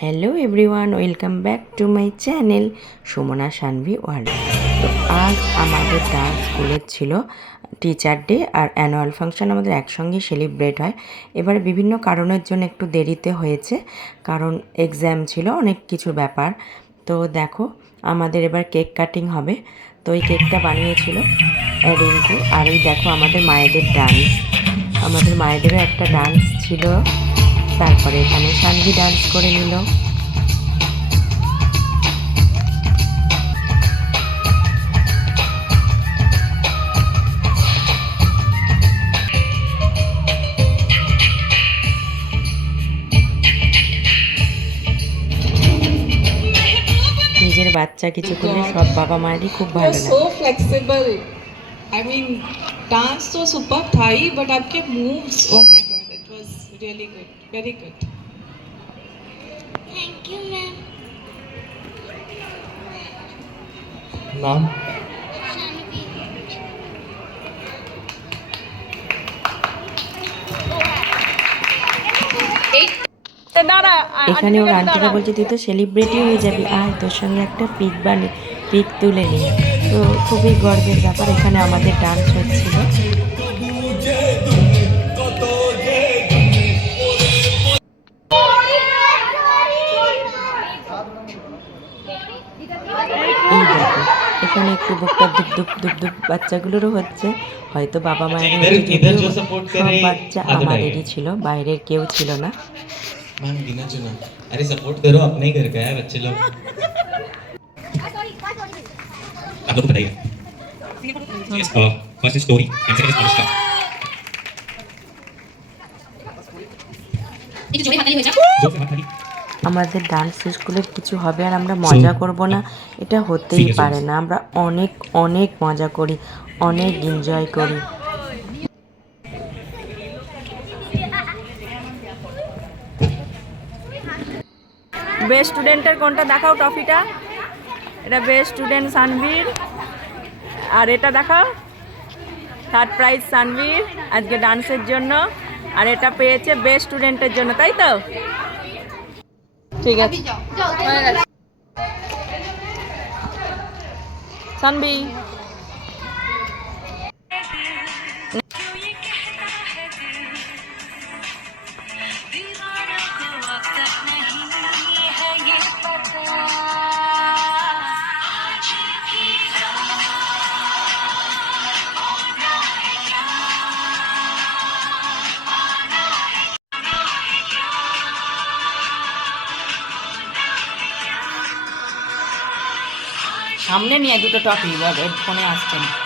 Hello everyone welcome back to my channel Sumana Sanvi world তো আজ আমাদের dance স্কুলের ছিল টিচার ডে আর অ্যানুয়াল ফাংশন আমাদের একসঙ্গে সেলিব্রেট হয়। এবার বিভিন্ন কারণের জন্য একটু দেরিতে হয়েছে, কারণ এক্সাম ছিল, অনেক কিছু ব্যাপার। তো দেখো, আমাদের এবার কেক কাটিং হবে। তো এই কেকটা বানিয়েছিল রিঙ্কু আর এই দেখো, আমাদের মায়েদের ডান্স আমাদের মায়েদেরও একটা ডান্স ছিল। তারপরে এখানে সানভি ডান্স করে নিল নিজের বাচ্চা কিছু করলে সব বাবা মায়েরই খুব You ভালো are লাগে so flexible. I mean, dance तो super था ही, but आपके moves, oh my god, it was really good, very good. Thank you, ma'am. Shanvi. এখানে ওর আন্টিরা বলছে তুই তো সেলিব্রিটি হয়ে যাবি আয় তোর সঙ্গে একটা পিক বানি পিক তুলে নি তো খুবই গর্বের ব্যাপার এখানে আমাদের ডান্স হচ্ছিল এখানে একটু বুকটা ধুপ ধুপ ধুপ ধুপ বাচ্চাগুলোরও হচ্ছে হয়তো বাবা মায়ের इधर- इधर जो support সব करे, বাচ্চা आदत आएगी। আমাদেরই ছিল বাইরের কেউ ছিল না मैम गिना चुना अरे सपोर्ट करो अपने ही घर का है बच्चे लोग आप लोग को बताइए yes, uh, first is story and second is Anushka जो से हाथ खाली আমাদের ডান্স স্কুলে কিছু হবে আর আমরা মজা করব না। এটা হতেই পারে না। আমরা অনেক অনেক মজা করি অনেক এনজয় করি। বেস্ট স্টুডেন্টের কোনটা? দেখাও ট্রফিটা। এটা বেস্ট স্টুডেন্ট সানভীর আর এটা দেখাও। থার্ড প্রাইজ সানভীর আজকে ডান্সের জন্য। আর এটা পেয়েছে বেস্ট স্টুডেন্টের জন্য তাই তো? ঠিক আছে সানভি সামনে নিয়ে দুটো টপি ফোনে আসছে না।